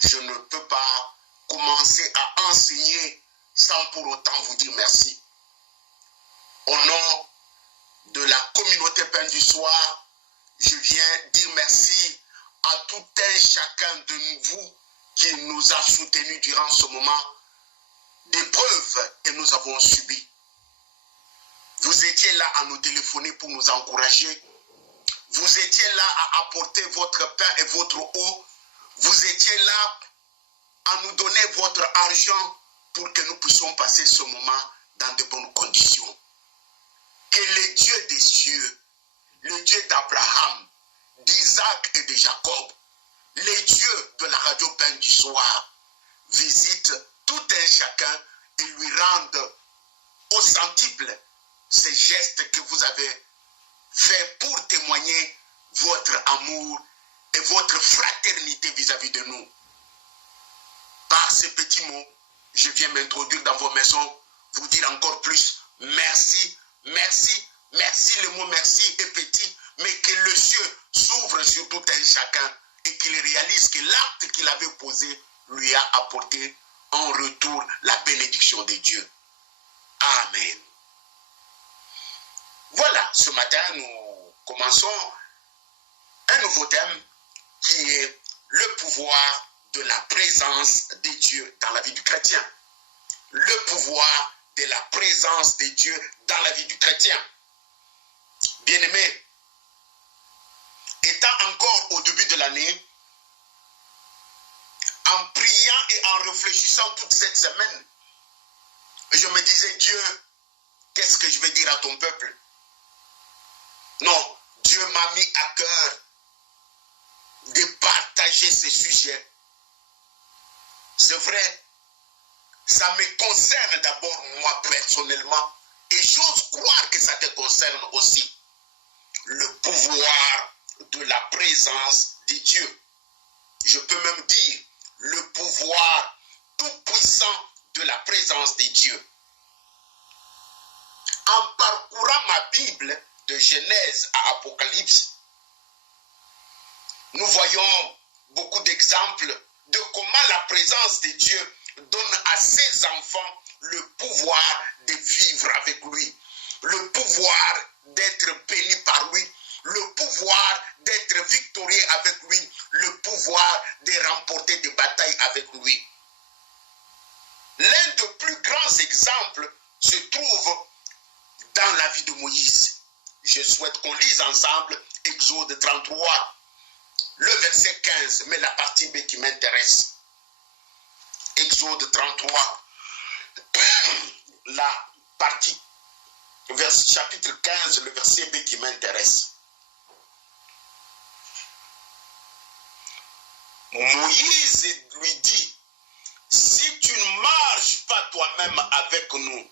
je ne peux pas commencer à enseigner sans pour autant vous dire merci. Au nom de la communauté Pain du Soir, je viens dire merci à tout un chacun de vous qui nous a soutenus durant ce moment d'épreuve que nous avons subi. Vous étiez là à nous téléphoner pour nous encourager. Vous étiez là à apporter votre pain et votre eau. Vous étiez là à nous donner votre argent pour que nous puissions passer ce moment dans de bonnes conditions. Que le Dieu des cieux, le Dieu d'Abraham, d'Isaac et de Jacob, les dieux de la radio Pain du Soir, visite tout un chacun et lui rende au centuple ces gestes que vous avez faits pour témoigner votre amour et votre fraternité vis-à-vis de nous. Par ces petits mots, je viens m'introduire dans vos maisons, vous dire encore plus merci, merci, merci. Le mot merci est petit, mais que le ciel s'ouvre sur tout un chacun et qu'il réalise que l'acte qu'il avait posé lui a apporté en retour la bénédiction de Dieu. Amen. Voilà, ce matin, nous commençons un nouveau thème qui est le pouvoir de la présence de Dieu dans la vie du chrétien. Le pouvoir de la présence de Dieu dans la vie du chrétien. Bien-aimés, étant encore au début de l'année, en priant et en réfléchissant toute cette semaine, je me disais, Dieu, qu'est-ce que je vais dire à ton peuple? Non, Dieu m'a mis à cœur de partager ces sujets. C'est vrai, ça me concerne d'abord moi personnellement, et j'ose croire que ça te concerne aussi. Le pouvoir de la présence de Dieu. Je peux même dire le pouvoir tout-puissant de la présence de Dieu. En parcourant ma Bible de Genèse à Apocalypse, nous voyons beaucoup d'exemples de comment la présence de Dieu donne à ses enfants le pouvoir de vivre avec lui, le pouvoir d'être béni par lui, le pouvoir d'être victorieux avec lui, le pouvoir de remporter des batailles avec lui. L'un des plus grands exemples se trouve dans la vie de Moïse. Je souhaite qu'on lise ensemble Exode 33, le verset 15, mais la partie B qui m'intéresse. Exode 33, la partie, chapitre 15, le verset B qui m'intéresse. Moïse lui dit, si tu ne marches pas toi-même avec nous,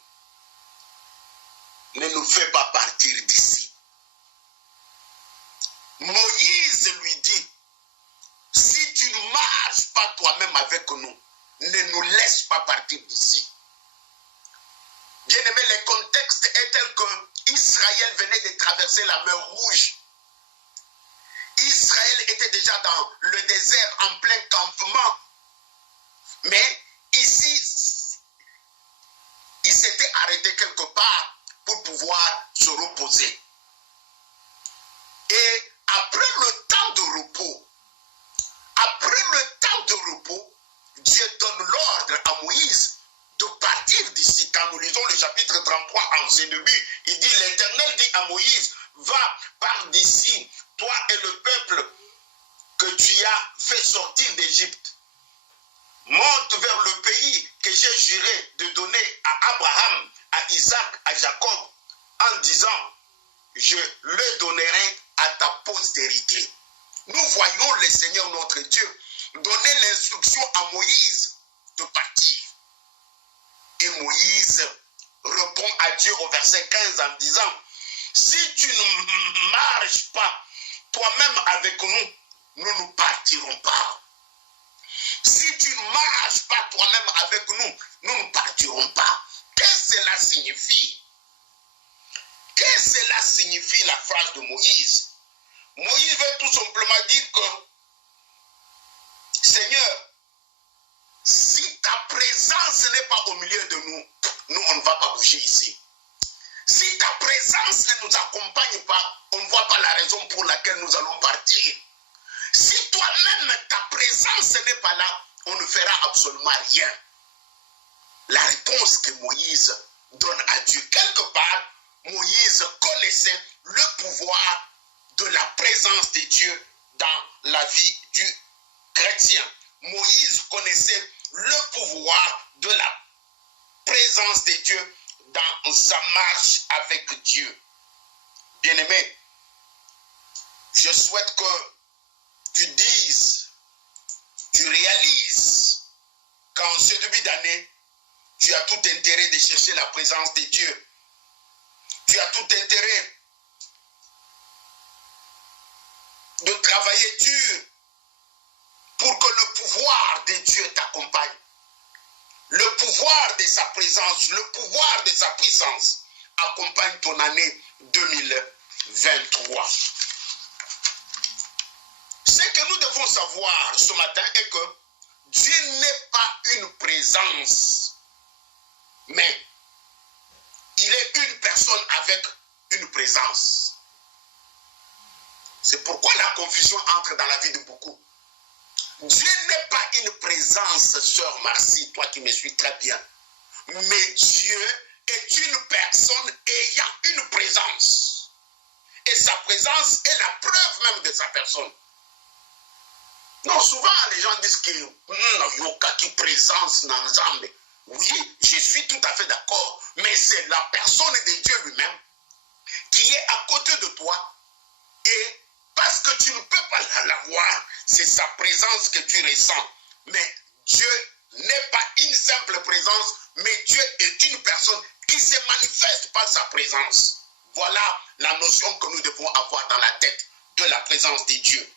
ne nous fais pas partir d'ici. Moïse lui dit, si tu ne marches pas toi-même avec nous, ne nous laisse pas partir d'ici. Bien-aimé, le contexte est tel que Israël venait de traverser la mer Rouge. Israël était déjà dans le désert en plein campement. Mais ici, il s'était arrêté quelque part pour pouvoir se reposer. Et après le temps de repos, Dieu donne l'ordre à Moïse de partir d'ici. Quand nous lisons le chapitre 33 en ses débuts, il dit, l'Éternel dit à Moïse, va, pars d'ici, toi et le peuple que tu as fait sortir d'Égypte. Monte vers le pays que j'ai juré de donner à Abraham, à Isaac, à Jacob, en disant, je le donnerai à ta postérité. Nous voyons le Seigneur notre Dieu donner l'instruction à Moïse de partir. Et Moïse répond à Dieu au verset 15 en disant, si tu ne marches pas toi-même avec nous, nous ne partirons pas. Si tu ne marches pas toi-même avec nous, nous ne partirons pas. Qu'est-ce que cela signifie? Qu'est-ce que cela signifie la phrase de Moïse? Moïse veut tout simplement dire que, Seigneur, si ta présence n'est pas au milieu de nous, nous, on ne va pas bouger ici. Si ta présence ne nous accompagne pas, on ne voit pas la raison pour laquelle nous allons partir. Si toi-même, ta présence n'est pas là, on ne fera absolument rien. La réponse que Moïse donne à Dieu, quelque part, Moïse connaissait le pouvoir de la présence de Dieu dans la vie du chrétien. Moïse connaissait le pouvoir de la présence de Dieu dans sa marche avec Dieu. Bien-aimé, je souhaite que tu dises, tu réalises qu'en ce début d'année, tu as tout intérêt de chercher la présence de Dieu. Tu as tout intérêt de travailler dur pour que le pouvoir de Dieu t'accompagne. Le pouvoir de sa présence, le pouvoir de sa puissance accompagne ton année 2023. Ce que nous devons savoir ce matin est que Dieu n'est pas une présence, mais il est une personne avec une présence. C'est pourquoi la confusion entre dans la vie de beaucoup. Dieu n'est pas une présence, sœur Marcy, toi qui me suis très bien. Mais Dieu est une personne ayant une présence. Et sa présence est la preuve même de sa personne. Non, souvent les gens disent que il y a qui présence dans l'ensemble. Oui, je suis tout à fait d'accord. Mais c'est la personne de Dieu lui-même qui est à côté de toi. Et parce que tu ne peux pas la voir, c'est sa présence que tu ressens. Mais Dieu n'est pas une simple présence, mais Dieu est une personne qui se manifeste par sa présence. Voilà la notion que nous devons avoir dans la tête de la présence de Dieu.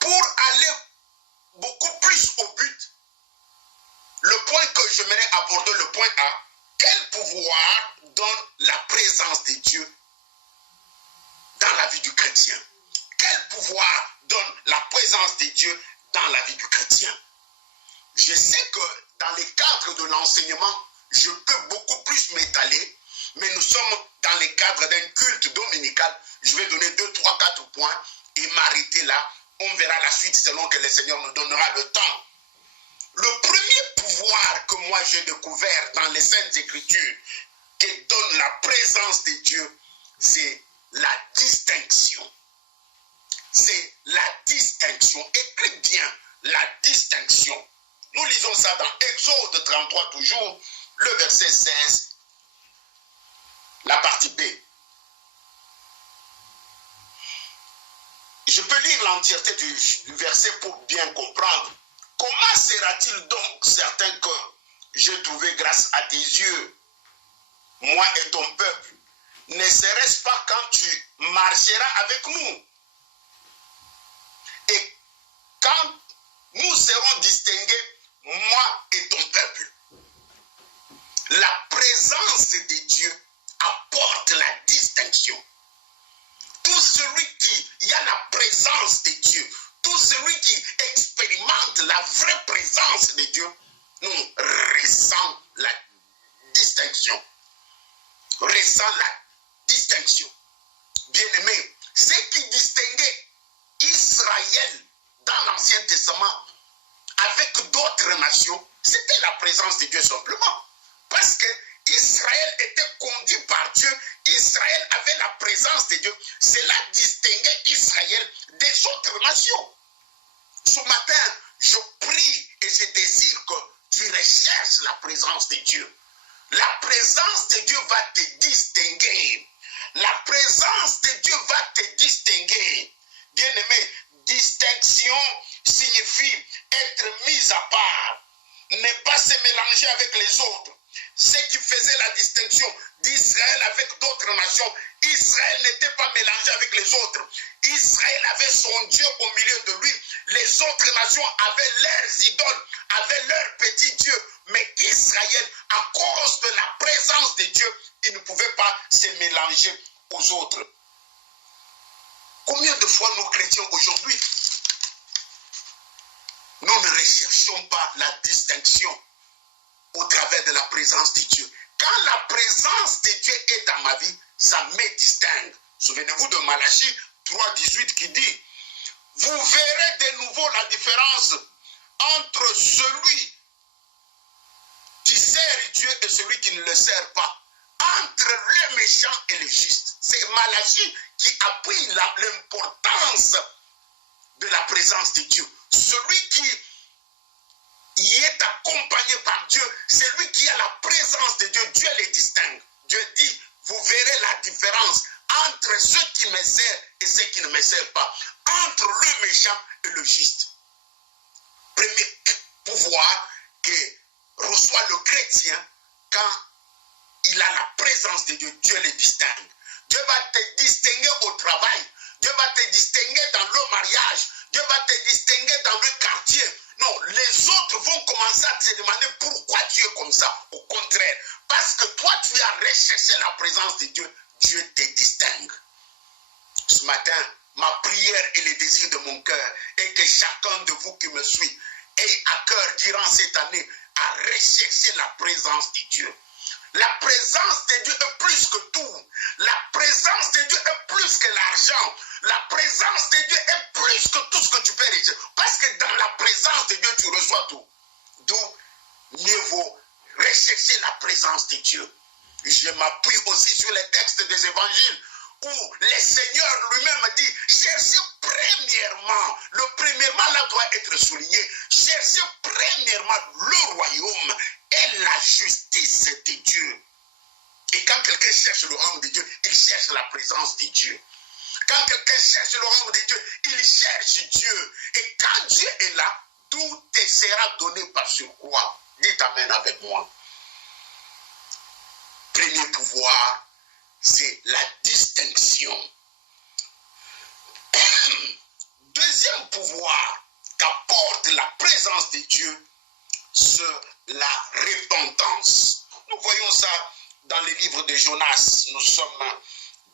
Pour aller beaucoup plus au but, le point que j'aimerais aborder, le point A, quel pouvoir donne la présence de Dieu dans la vie du chrétien? Quel pouvoir donne la présence de Dieu dans la vie du chrétien? Je sais que dans le cadre de l'enseignement, je peux beaucoup plus m'étaler, mais nous sommes dans le cadre d'un culte dominical. Je vais donner 2, 3, 4 points et m'arrêter là. On verra la suite selon que le Seigneur nous donnera le temps. Le premier pouvoir que moi j'ai découvert dans les Saintes Écritures qui donne la présence de Dieu, c'est la distinction. C'est la distinction. Écris bien la distinction. Nous lisons ça dans Exode 33 toujours, le verset 16, la partie B. Je peux lire l'entièreté du verset pour bien comprendre. Comment sera-t-il donc certain que j'ai trouvé grâce à tes yeux, moi et ton peuple? Ne serait-ce pas quand tu marcheras avec nous? Et quand nous serons distingués, moi et ton peuple. La présence de Dieu apporte la distinction. Tout celui qui a la présence de Dieu, tout celui qui expérimente la vraie présence de Dieu, nous ressent la distinction. Ressent la distinction. Bien-aimé, ce qui distinguait Israël dans l'Ancien Testament avec d'autres nations, c'était la présence de Dieu simplement. Parce que Israël était conduit par Dieu, Israël avait la présence de Dieu. Cela distinguait Israël des autres nations. Ce matin, je prie et je désire que tu recherches la présence de Dieu. La présence de Dieu va te distinguer. La présence de Dieu va te distinguer. Bien-aimé, distinction signifie être mis à part, ne pas se mélanger avec les autres. Ce qui faisait la distinction d'Israël avec d'autres nations, Israël n'était pas mélangé avec les autres. Israël avait son Dieu au milieu de lui. Les autres nations avaient leurs idoles, avaient leurs petits dieux. Mais Israël, à cause de la présence de Dieu, il ne pouvait pas se mélanger aux autres. Combien de fois nous chrétiens aujourd'hui, Nous ne recherchons pas la distinction au travers de la présence de Dieu. Quand la présence de Dieu est dans ma vie, ça me distingue. Souvenez-vous de Malachie 3,18 qui dit, vous verrez de nouveau la différence entre celui qui sert Dieu et celui qui ne le sert pas. Entre le méchant et le juste. C'est Malachie qui appuie l'importance de la présence de Dieu. Celui qui y est accompagné par Dieu, c'est lui qui a la présence de Dieu. Dieu les distingue. Dieu dit, vous verrez la différence entre ceux qui me servent et ceux qui ne me servent pas. Entre le méchant et le juste. Premier pouvoir que reçoit le chrétien quand il a la présence de Dieu. Dieu les distingue. Dieu va te distinguer au travail. Dieu va te distinguer dans le mariage. Dieu va te distinguer dans le quartier. Non, les autres vont commencer à te demander pourquoi tu es comme ça. Au contraire, parce que toi, tu as recherché la présence de Dieu. Dieu te distingue. Ce matin, ma prière et le désir de mon cœur est que chacun de vous qui me suit ait à cœur durant cette année à rechercher la présence de Dieu. La présence de Dieu est plus que tout. La présence de Dieu est plus que l'argent. La présence de Dieu est plus que tout ce que tu peux rechercher. Parce que dans la présence de Dieu, tu reçois tout. D'où mieux vaut rechercher la présence de Dieu. Je m'appuie aussi sur les textes des évangiles où le Seigneur lui-même dit, cherchez premièrement, le premièrement là doit être souligné, cherchez premièrement le royaume et la justice de Dieu. Et quand quelqu'un cherche le royaume de Dieu, il cherche la présence de Dieu. Quand quelqu'un cherche le royaume de Dieu, il cherche Dieu. Et quand Dieu est là, tout te sera donné par surcroît. Dites amen avec moi. Premier pouvoir, c'est la distinction. Deuxième pouvoir qu'apporte la présence de Dieu, c'est la repentance. Nous voyons ça dans les livres de Jonas. Nous sommes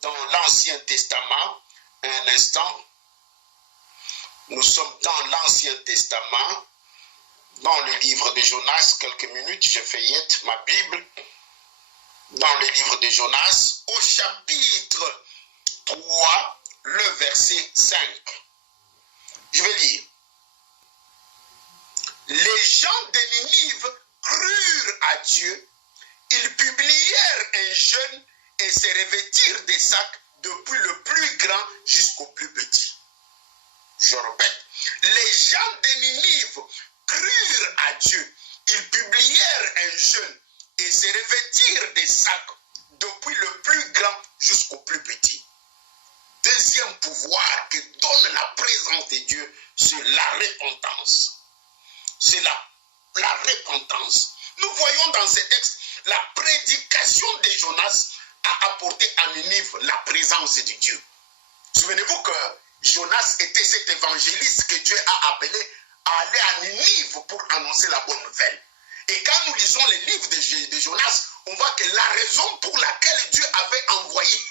dans l'Ancien Testament. Un instant. Nous sommes dans l'Ancien Testament, dans le livre de Jonas. Quelques minutes, je feuillette ma Bible. Dans le livre de Jonas, au chapitre 3, le verset 5. Je vais lire. Les gens de Ninive crurent à Dieu, ils publièrent un jeûne et se revêtirent des sacs depuis le plus grand jusqu'au plus petit. Je répète, les gens de Ninive crurent à Dieu, ils publièrent un jeûne et se revêtirent des sacs depuis le plus grand jusqu'au plus petit. Deuxième pouvoir que donne la présence de Dieu, c'est la repentance. C'est la repentance. Nous voyons dans ces textes, la prédication de Jonas a apporté à Ninive la présence de Dieu. Souvenez-vous que Jonas était cet évangéliste que Dieu a appelé à aller à Ninive pour annoncer la bonne nouvelle. Et quand nous lisons les livres de Jonas, on voit que la raison pour laquelle Dieu avait envoyé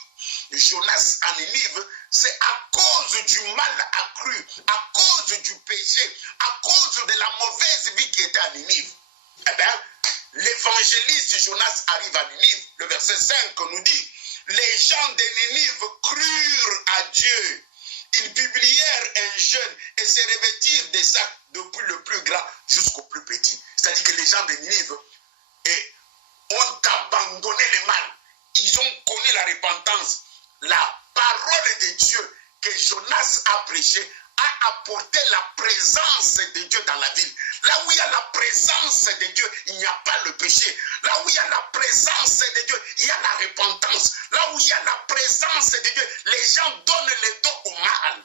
Jonas à Ninive, c'est à cause du mal accru, à cause du péché, à cause de la mauvaise vie qui était à Ninive. Eh bien, l'évangéliste Jonas arrive à Ninive. Le verset 5 nous dit, les gens de Ninive crurent à Dieu. Ils publièrent un jeûne et se revêtirent des sacs depuis le plus grand jusqu'au plus petit. C'est-à-dire que les gens de Ninive ont abandonné le mal. Ils ont connu la repentance. La parole de Dieu que Jonas a prêchée a apporté la présence de Dieu dans la ville. Là où il y a la présence de Dieu, il n'y a pas le péché. Là où il y a la présence de Dieu, il y a la repentance. Là où il y a la présence de Dieu, les gens donnent le dos au mal.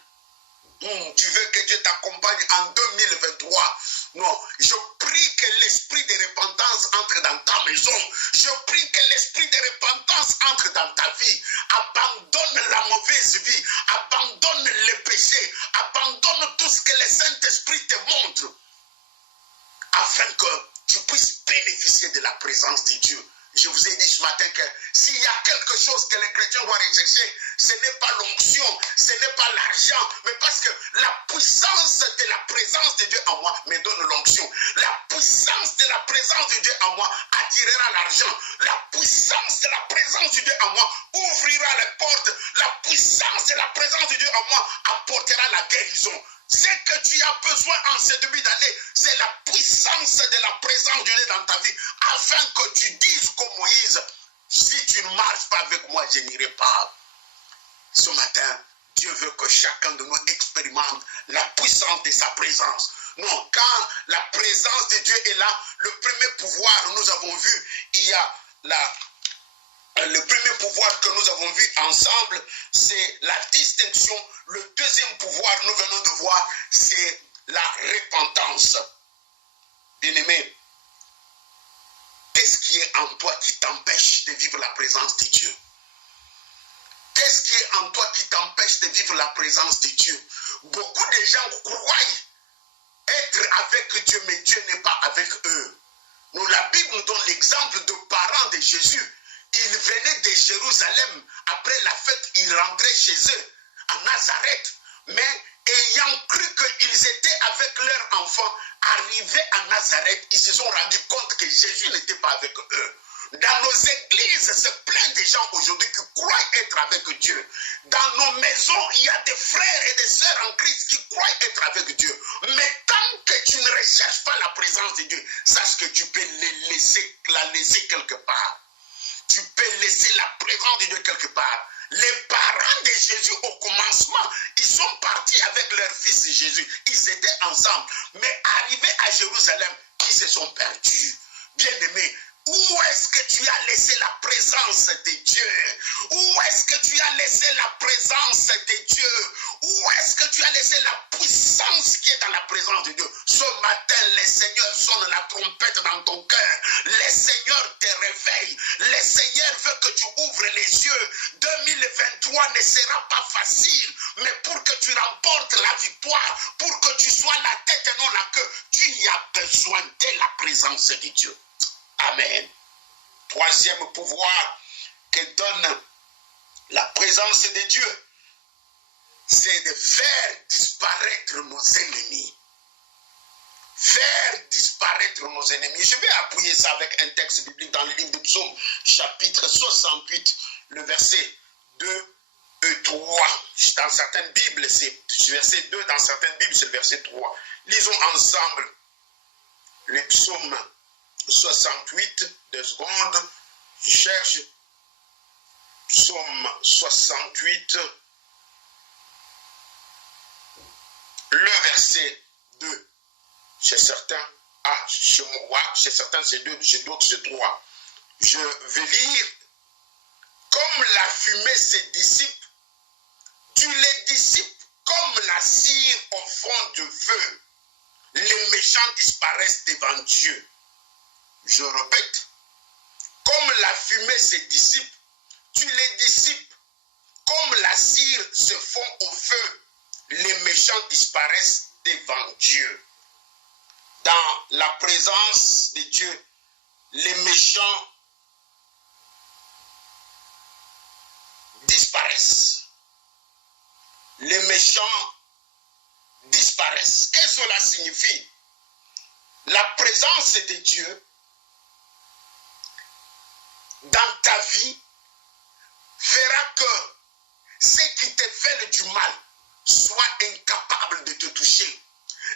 Tu veux que Dieu t'accompagne en 2023? Non, je prie que l'esprit de repentance entre dans ta maison. Je prie que l'esprit de repentance entre dans ta vie. Abandonne la mauvaise vie. Abandonne le péché. Abandonne tout ce que le Saint-Esprit te montre. Afin que tu puisses bénéficier de la présence de Dieu. Je vous ai dit ce matin que s'il y a quelque chose que les chrétiens doivent rechercher, ce n'est pas l'onction, ce n'est pas l'argent, mais parce que la puissance de la présence de Dieu en moi me donne l'onction. La puissance de la présence de Dieu en moi attirera l'argent. La puissance de la présence de Dieu en moi ouvrira les portes. La puissance de la présence de Dieu en moi apportera la guérison. Ce que tu as besoin en ce début d'année, c'est la puissance de la présence de Dieu dans ta vie, afin que tu dises comme Moïse, si tu ne marches pas avec moi, je n'irai pas. Ce matin, Dieu veut que chacun de nous expérimente la puissance de sa présence. Non, quand la présence de Dieu est là, le premier pouvoir, nous avons vu, il y a le premier pouvoir que nous avons vu ensemble, c'est la distinction. Le deuxième pouvoir, nous venons de voir, c'est la repentance. Bien-aimé, qu'est-ce qui est en toi qui t'empêche de vivre la présence de Dieu? Qu'est-ce qui est en toi qui t'empêche de vivre la présence de Dieu? Beaucoup de gens croient être avec Dieu, mais Dieu n'est pas avec eux. Nous, la Bible nous donne l'exemple de parents de Jésus. Ils venaient de Jérusalem. Après la fête, ils rentraient chez eux, à Nazareth. Mais ayant cru qu'ils étaient avec leurs enfants, arrivés à Nazareth, ils se sont rendus compte que Jésus n'était pas avec eux. Dans nos églises, c'est plein de gens aujourd'hui qui croient être avec Dieu. Dans nos maisons, il y a des frères et des sœurs en Christ qui croient être avec Dieu. Mais tant que tu ne recherches pas la présence de Dieu, sache que tu peux la laisser quelque part. Tu peux laisser la présence de Dieu quelque part. Les parents de Jésus, au commencement, ils sont partis avec leur fils Jésus. Ils étaient ensemble. Mais arrivés à Jérusalem, ils se sont perdus. Bien-aimés, où est-ce que tu as laissé la présence de Dieu? Où est-ce que tu as laissé la présence de Dieu? Où est-ce que tu as laissé la puissance qui est dans la présence de Dieu? Ce matin, le Seigneur sonne la trompette dans ton cœur. Le Seigneur te réveille. Le Seigneur veut que tu ouvres les yeux. 2023 ne sera pas facile, mais pour que tu remportes la victoire, pour que tu sois la tête et non la queue, tu y as besoin de la présence de Dieu. Amen. Troisième pouvoir que donne la présence de Dieu, c'est de faire disparaître nos ennemis. Faire disparaître nos ennemis. Je vais appuyer ça avec un texte biblique dans le livre de Psaume, chapitre 68, le verset 2 et 3. Dans certaines Bibles, c'est le verset 2, dans certaines Bibles, c'est le verset 3. Lisons ensemble le psaume 68, 2 secondes, je cherche, psaume 68, le verset 2, chez certains, chez moi, chez certains c'est 2, chez d'autres c'est 3. Je vais lire, comme la fumée se dissipe, tu les dissipes comme la cire au fond du feu, les méchants disparaissent devant Dieu. Je répète, comme la fumée se dissipe, tu les dissipes. Comme la cire se fond au feu, les méchants disparaissent devant Dieu. Dans la présence de Dieu, les méchants disparaissent. Les méchants disparaissent. Qu'est-ce que cela signifie? La présence de Dieu dans ta vie fera que ceux qui te veulent du mal soient incapables de te toucher.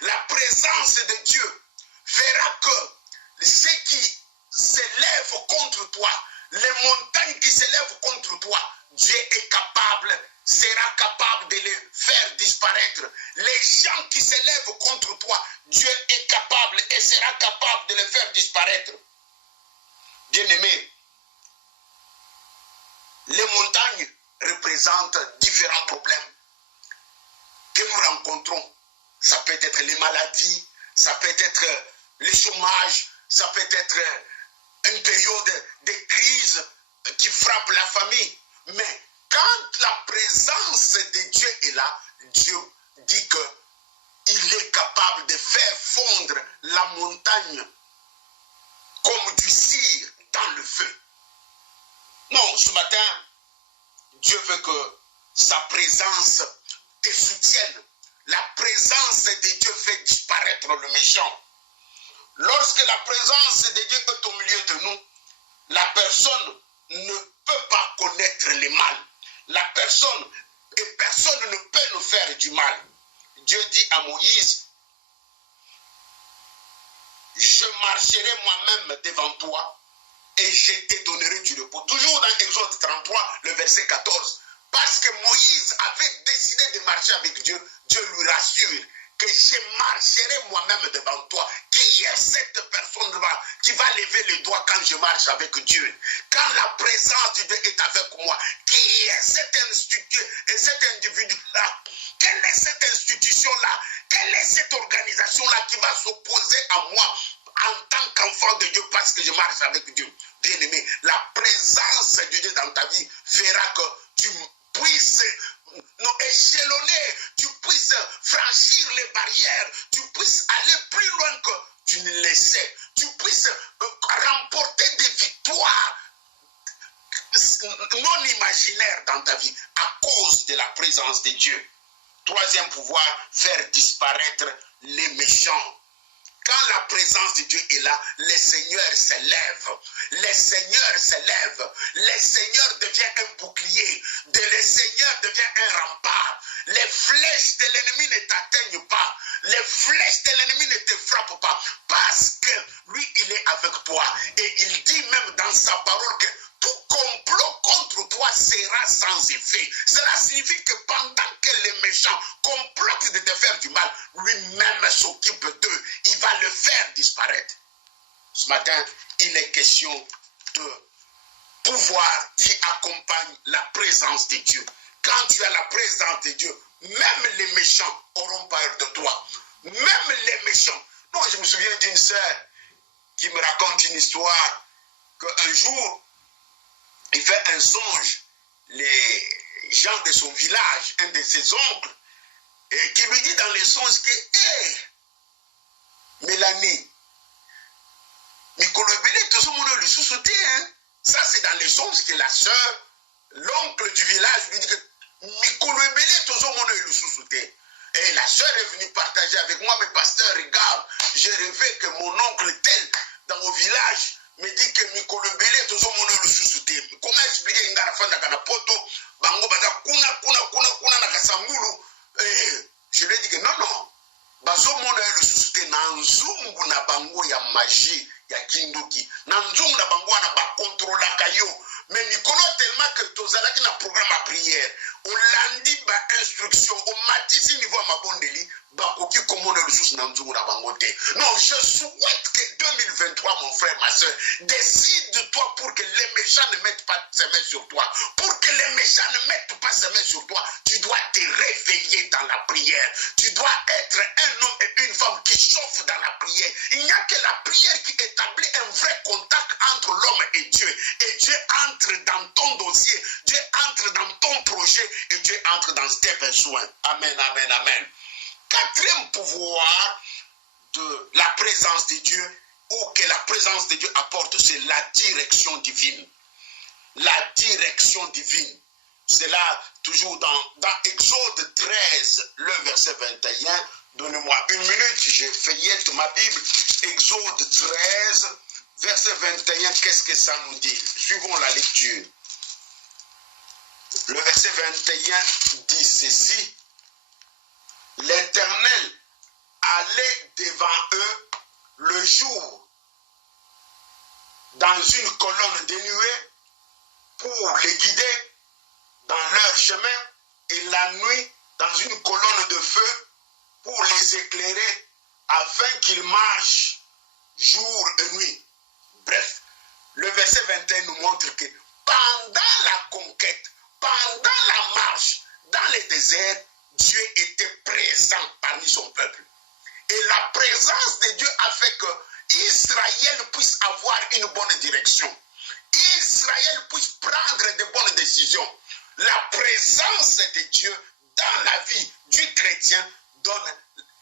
La présence de Dieu fera que ceux qui s'élèvent contre toi, les montagnes qui s'élèvent contre toi, Dieu est capable, sera capable de les faire disparaître. Les gens qui s'élèvent contre toi, Dieu est capable et sera capable de les faire disparaître. Bien-aimés, les montagnes représentent différents problèmes que nous rencontrons. Ça peut être les maladies, ça peut être le chômage, ça peut être une période de crise qui frappe la famille. Mais quand la présence de Dieu est là, Dieu dit qu'il est capable de faire fondre la montagne comme du cire dans le feu. matin, Dieu veut que sa présence te soutienne. La présence de Dieu fait disparaître le méchant. Lorsque la présence de Dieu est au milieu de nous, la personne ne peut pas connaître le mal. Personne ne peut nous faire du mal. Dieu dit à Moïse, je marcherai moi-même devant toi et je te donnerai du repos. Toujours dans Exode 33, le verset 14. Parce que Moïse avait décidé de marcher avec Dieu, Dieu lui rassure que je marcherai moi-même devant toi. Qui est cette personne-là qui va lever les doigts quand je marche avec Dieu? Quand la présence de Dieu est avec moi, qui est cet individu-là? Quelle est cette institution-là? Quelle est cette organisation-là qui va s'opposer à moi en tant qu'enfant de Dieu parce que je marche avec Dieu? Bien-aimé, la présence de Dieu dans ta vie fera que tu puisses nous échelonner, tu puisses franchir les barrières, tu puisses aller plus loin que tu ne le sais, tu puisses remporter des victoires non imaginaires dans ta vie à cause de la présence de Dieu. Troisième pouvoir, faire disparaître les méchants. Quand la présence de Dieu est là, le Seigneur s'élève. Le Seigneur s'élève. Le Seigneur devient un bouclier. Le Seigneur devient un rempart. Les flèches de l'ennemi ne t'atteignent pas. Les flèches de l'ennemi ne te frappent pas. Parce que lui, il est avec toi. Et il dit même dans sa parole que tout complot contre toi sera sans effet. Cela signifie que pendant que les méchants complotent de te faire du mal, lui-même s'occupe d'eux. Il va le faire disparaître. Ce matin, il est question de pouvoir qui accompagne la présence de Dieu. Quand tu as la présence de Dieu, même les méchants auront peur de toi. Même les méchants. Non, je me souviens d'une sœur qui me raconte une histoire qu'un jour, il fait un songe, les gens de son village, un de ses oncles, et qui lui dit dans les songes que, hé, Mélanie, Mikolobele, tout ce monde lui sous-sauté, hein. Ça, c'est dans les songes que la sœur, l'oncle du village, lui dit que Mikolobele, tout ce monde lui sous-sauté. Et la sœur est venue partager avec moi, mais pasteur, regarde, j'ai rêvé que mon oncle tel, dans mon village, me dit que Mikolobele, tout ce monde lui sous-sauté. Comment expliquer une garafan dans la poto, bango baza kuna na kasangulu. Je lui ai dit que non. Bazo mona le sous-sauté na nzungu na bango ya magie ya kinduki. Na nzungu na bango na ba contrôler kayo. Mais Nicolas tellement que tozalaki na programme à prière. On landi ba instruction au matisi niveau à mabondeli ba koki komona le sous na nzungu na bango te. Non, je souhaite que 2023 mon frère, ma soeur, décide-toi pour que les méchants ne mettent pas ses mains sur toi. Pour que les méchants ne mettent pas ses mains sur toi, tu dois te réveiller dans la prière. Tu dois être un homme et une femme qui chauffent dans la prière. Il n'y a que la prière qui établit un vrai contact entre l'homme et Dieu. Et Dieu entre dans ton dossier, Dieu entre dans ton projet et Dieu entre dans tes besoins. Amen, amen, amen. Quatrième pouvoir de la présence de Dieu, ou que la présence de Dieu apporte, c'est la direction divine. La direction divine. C'est là, toujours dans Exode 13, le verset 21. Donnez-moi une minute, je feuillette ma Bible. Exode 13, verset 21, qu'est-ce que ça nous dit? Suivons la lecture. Le verset 21 dit ceci. L'Éternel allait devant eux le jour dans une colonne de nuée pour les guider dans leur chemin, et la nuit dans une colonne de feu pour les éclairer afin qu'ils marchent jour et nuit. Bref, le verset 21 nous montre que pendant la conquête, pendant la marche dans les déserts, Dieu était présent parmi son peuple. Et la présence de Dieu a fait que Israël puisse avoir une bonne direction. Israël puisse prendre de bonnes décisions. La présence de Dieu dans la vie du chrétien donne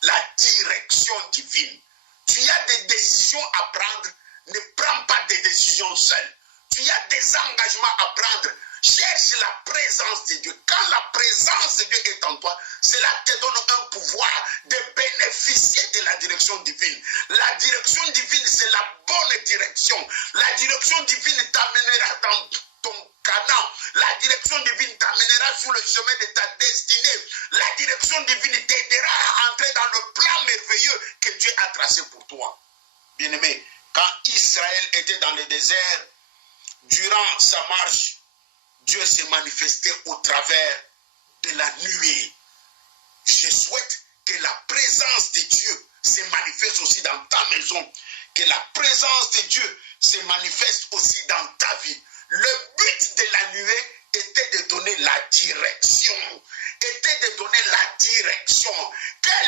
la direction divine. Tu as des décisions à prendre, ne prends pas des décisions seules. Tu as des engagements à prendre. Cherche la présence de Dieu. Quand la présence de Dieu est en toi, cela te donne un pouvoir de bénéficier de la direction divine. La direction divine, c'est la bonne direction. La direction divine t'amènera dans ton Canaan. La direction divine t'amènera sur le chemin de ta destinée. La direction divine t'aidera à entrer dans le plan merveilleux que Dieu a tracé pour toi. Bien-aimé, quand Israël était dans le désert, durant sa marche, Dieu s'est manifesté au travers de la nuée. Je souhaite que la présence de Dieu se manifeste aussi dans ta maison, que la présence de Dieu se manifeste aussi dans ta vie. Le but de la nuée était de donner la direction. Quelle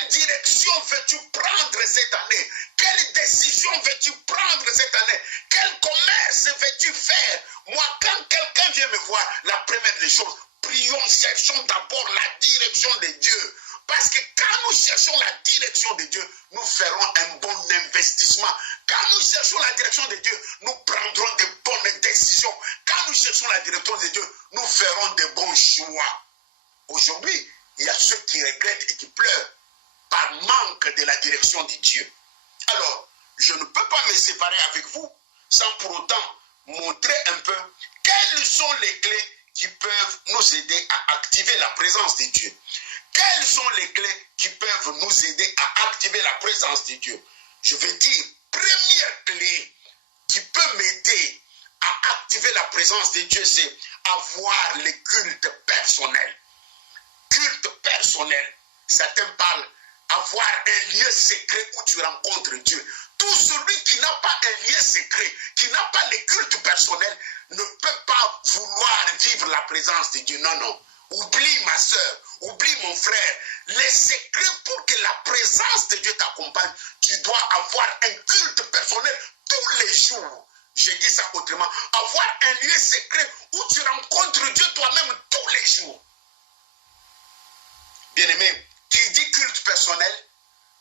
direction veux-tu prendre cette année? Quelle décision veux-tu prendre cette année? Quel commerce veux-tu faire? Moi, quand quelqu'un vient me voir, la première des choses, prions, cherchons d'abord la direction de Dieu. Parce que quand nous cherchons la direction de Dieu, nous ferons un bon investissement. Quand nous cherchons la direction de Dieu, nous prendrons de bonnes décisions. Quand nous cherchons la direction de Dieu, nous ferons de bons choix. Aujourd'hui, il y a ceux qui regrettent et qui pleurent par manque de la direction de Dieu. Alors, je ne peux pas me séparer avec vous sans pour autant montrer un peu quelles sont les clés qui peuvent nous aider à activer la présence de Dieu. Quelles sont les clés qui peuvent nous aider à activer la présence de Dieu? Je vais dire, première clé qui peut m'aider à activer la présence de Dieu, c'est avoir le culte personnel. Culte personnel. Certains parlent avoir un lieu secret où tu rencontres Dieu. Tout celui qui n'a pas un lieu secret, qui n'a pas le culte personnel, ne peut pas vouloir vivre la présence de Dieu. Non, non. Oublie ma soeur, oublie mon frère. Les secrets pour que la présence de Dieu t'accompagne, tu dois avoir un culte personnel tous les jours. Je dis ça autrement. Avoir un lieu secret où tu rencontres Dieu toi-même tous les jours. Bien-aimé, qui dit culte personnel,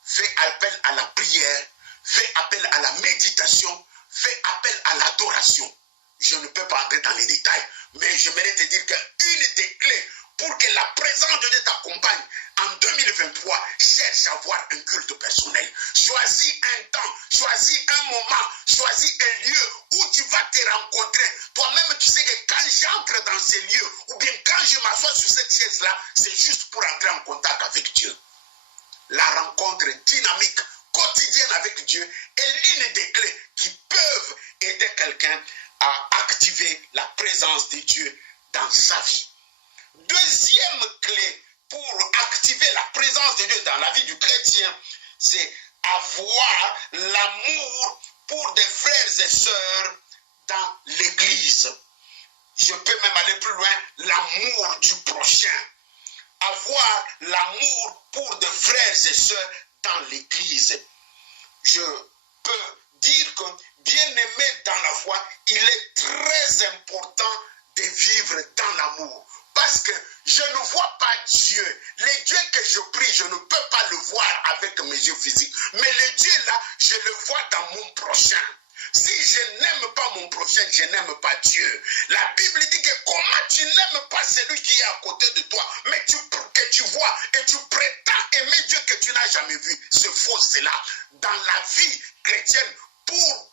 fait appel à la prière, fait appel à la méditation, fait appel à l'adoration. Je ne peux pas entrer dans les détails, mais j'aimerais te dire qu'une des clés pour que la présence de Dieu t'accompagne en 2023, cherche à avoir un culte personnel. Choisis un temps, choisis un moment, choisis un lieu où tu vas te rencontrer. Toi-même, tu sais que quand j'entre dans ces lieux, ou bien quand je m'assois sur cette chaise-là, c'est juste pour entrer en contact avec Dieu. La rencontre dynamique, quotidienne avec Dieu est l'une des clés qui peuvent aider quelqu'un à activer la présence de Dieu dans sa vie. Deuxième clé pour activer la présence de Dieu dans la vie du chrétien, c'est avoir l'amour pour des frères et sœurs dans l'Église. Je peux même aller plus loin, l'amour du prochain. Avoir l'amour pour des frères et sœurs dans l'Église. Je peux dire que, bien aimé dans la foi, il est très important de vivre dans l'amour. Parce que je ne vois pas Dieu. Le Dieu que je prie, je ne peux pas le voir avec mes yeux physiques. Mais le Dieu là, je le vois dans mon prochain. Si je n'aime pas mon prochain, je n'aime pas Dieu. La Bible dit que comment tu n'aimes pas celui qui est à côté de toi, mais que tu vois et tu prétends aimer Dieu que tu n'as jamais vu. C'est faux cela. Dans la vie chrétienne, pour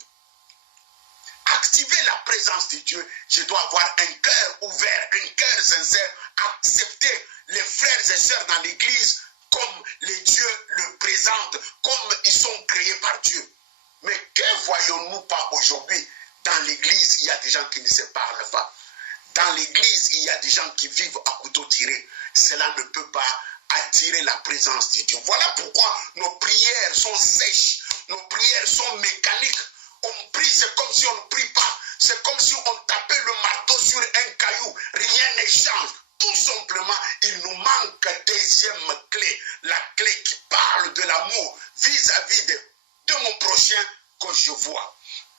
activer la présence de Dieu, je dois avoir un cœur ouvert, un cœur sincère, accepter les frères et sœurs dans l'église comme les dieux le présentent, comme ils sont créés par Dieu. Mais que voyons-nous pas aujourd'hui? Dans l'église, il y a des gens qui ne se parlent pas. Dans l'église, il y a des gens qui vivent à couteau tiré. Cela ne peut pas attirer la présence de Dieu. Voilà pourquoi nos prières sont sèches, nos prières sont mécaniques. On prie, c'est comme si on ne prie pas. C'est comme si on tapait le marteau sur un caillou. Rien ne change. Tout simplement, il nous manque deuxième clé. La clé qui parle de l'amour vis-à-vis de mon prochain que je vois.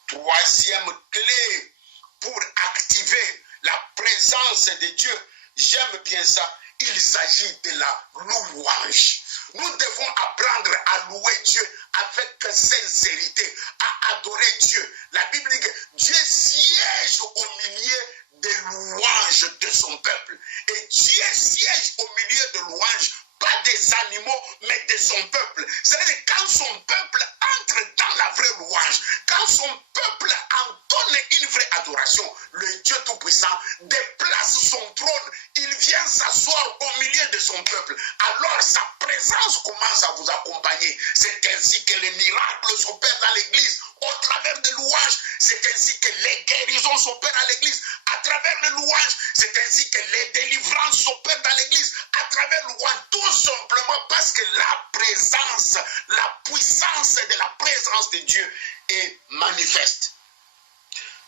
Troisième clé pour activer la présence de Dieu. J'aime bien ça. Il s'agit de la louange. Nous devons apprendre à louer Dieu avec sincérité, à adorer Dieu. La Bible dit que Dieu siège au milieu des louanges de son peuple. Et Dieu siège au milieu de louanges, pas des animaux, mais de son peuple. C'est-à-dire quand son peuple entre dans la vraie louange, quand son peuple entonne une vraie adoration, le Dieu Tout-Puissant déplace son trône, il vient s'asseoir au milieu de son peuple. Alors sa présence commence à vous accompagner. C'est ainsi que les miracles s'opèrent dans l'église au travers de louanges. C'est ainsi que les guérisons s'opèrent à l'église à travers les louanges. C'est ainsi que les délivrances s'opèrent dans l'église à travers les louanges. Tout simplement parce que la présence, la puissance de la présence de Dieu est manifeste.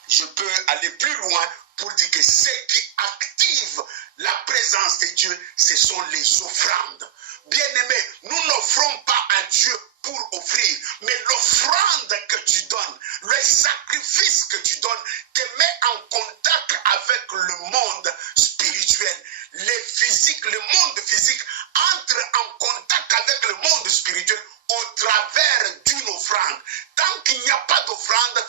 Je peux aller plus loin pour dire que ce qui active la présence de Dieu, ce sont les offrandes. Bien-aimés, nous n'offrons pas à Dieu pour offrir, mais l'offrande que tu donnes, le sacrifice que tu donnes, te met en contact avec le monde spirituel. Le monde physique entre en contact avec le monde spirituel au travers d'une offrande. Tant qu'il n'y a pas d'offrande,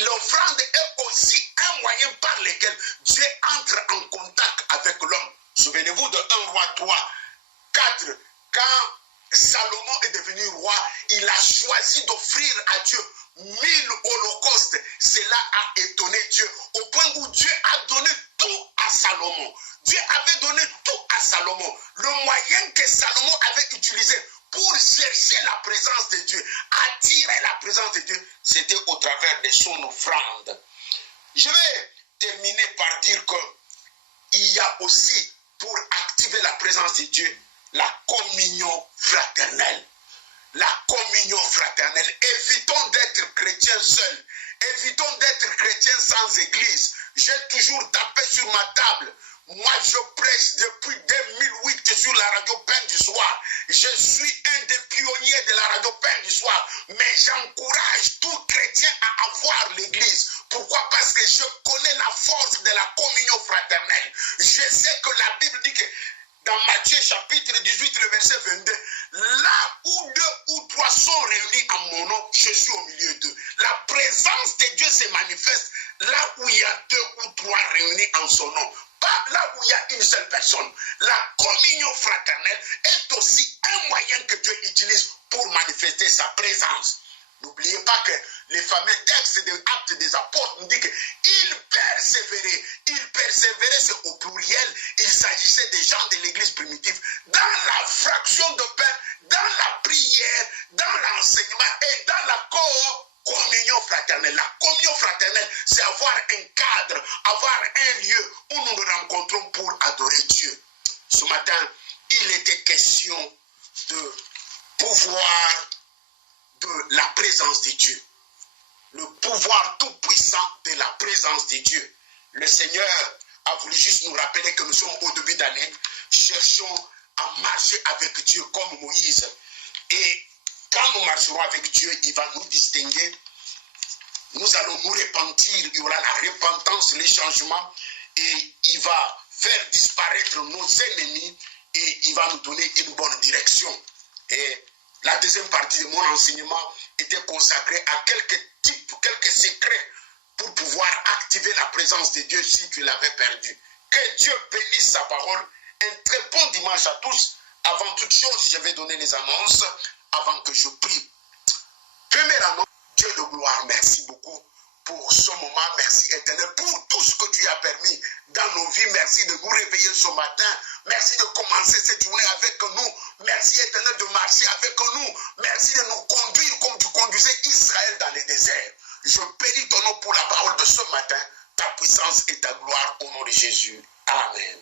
l'offrande est aussi un moyen par lequel Dieu entre en contact avec l'homme. Souvenez-vous de 1 Roi 3, 4, quand Salomon est devenu roi, il a choisi d'offrir à Dieu 1000 holocaustes. Cela a étonné Dieu, au point où Dieu a donné tout à Salomon. Dieu avait donné tout à Salomon. Le moyen que Salomon avait utilisé pour chercher la présence de Dieu, attirer la présence de Dieu, c'était au travers de son offrande. Je vais terminer par dire qu'il y a aussi, pour activer la présence de Dieu, la communion fraternelle. La communion fraternelle. Évitons d'être chrétiens seuls. Évitons d'être chrétiens sans église. J'ai toujours tapé sur ma table. Moi, je prêche depuis 2008 sur la radio Pain du Soir. Je suis un des pionniers de la radio Pain du Soir. Mais j'encourage tout chrétien à avoir l'église. Pourquoi? Parce que je connais la force de la communion fraternelle. Je sais que la Bible dit que dans Matthieu chapitre 18, le verset 22, là où 2 ou 3 sont réunis en mon nom, je suis au milieu d'eux. La présence de Dieu se manifeste là où il y a 2 ou 3 réunis en son nom. Pas là où il y a une seule personne. La communion fraternelle est aussi un moyen que Dieu utilise pour manifester sa présence. N'oubliez pas que les fameux textes des Actes des Apôtres nous disent qu'ils persévéraient. Ils persévéraient, c'est au pluriel. Il s'agissait des gens de l'église primitive. Dans la fraction de pain, dans la prière, dans l'enseignement et dans la communion fraternelle. La communion fraternelle, c'est avoir un cadre, avoir un lieu où nous nous rencontrons pour adorer Dieu. Ce matin, il était question de pouvoir de la présence de Dieu. Le pouvoir tout puissant de la présence de Dieu. Le Seigneur a voulu juste nous rappeler que nous sommes au début d'année. Cherchons à marcher avec Dieu comme Moïse. Et quand nous marcherons avec Dieu, il va nous distinguer. Nous allons nous repentir. Il y aura la repentance, les changements. Et il va faire disparaître nos ennemis. Et il va nous donner une bonne direction. Et la deuxième partie de mon enseignement était consacrée à quelques types, quelques secrets pour pouvoir activer la présence de Dieu si tu l'avais perdu. Que Dieu bénisse sa parole. Un très bon dimanche à tous. Avant toute chose, je vais donner les annonces avant que je prie. Première annonce, Dieu de gloire, merci beaucoup pour ce moment. Merci éternel pour tout ce que tu as permis dans nos vies. Merci de nous réveiller ce matin. Merci de commencer cette journée avec nous. Merci éternel de marcher avec nous. Merci de nous conduire comme tu conduisais Israël dans les déserts. Je bénis ton nom pour la parole de ce matin, ta puissance et ta gloire au nom de Jésus. Amen.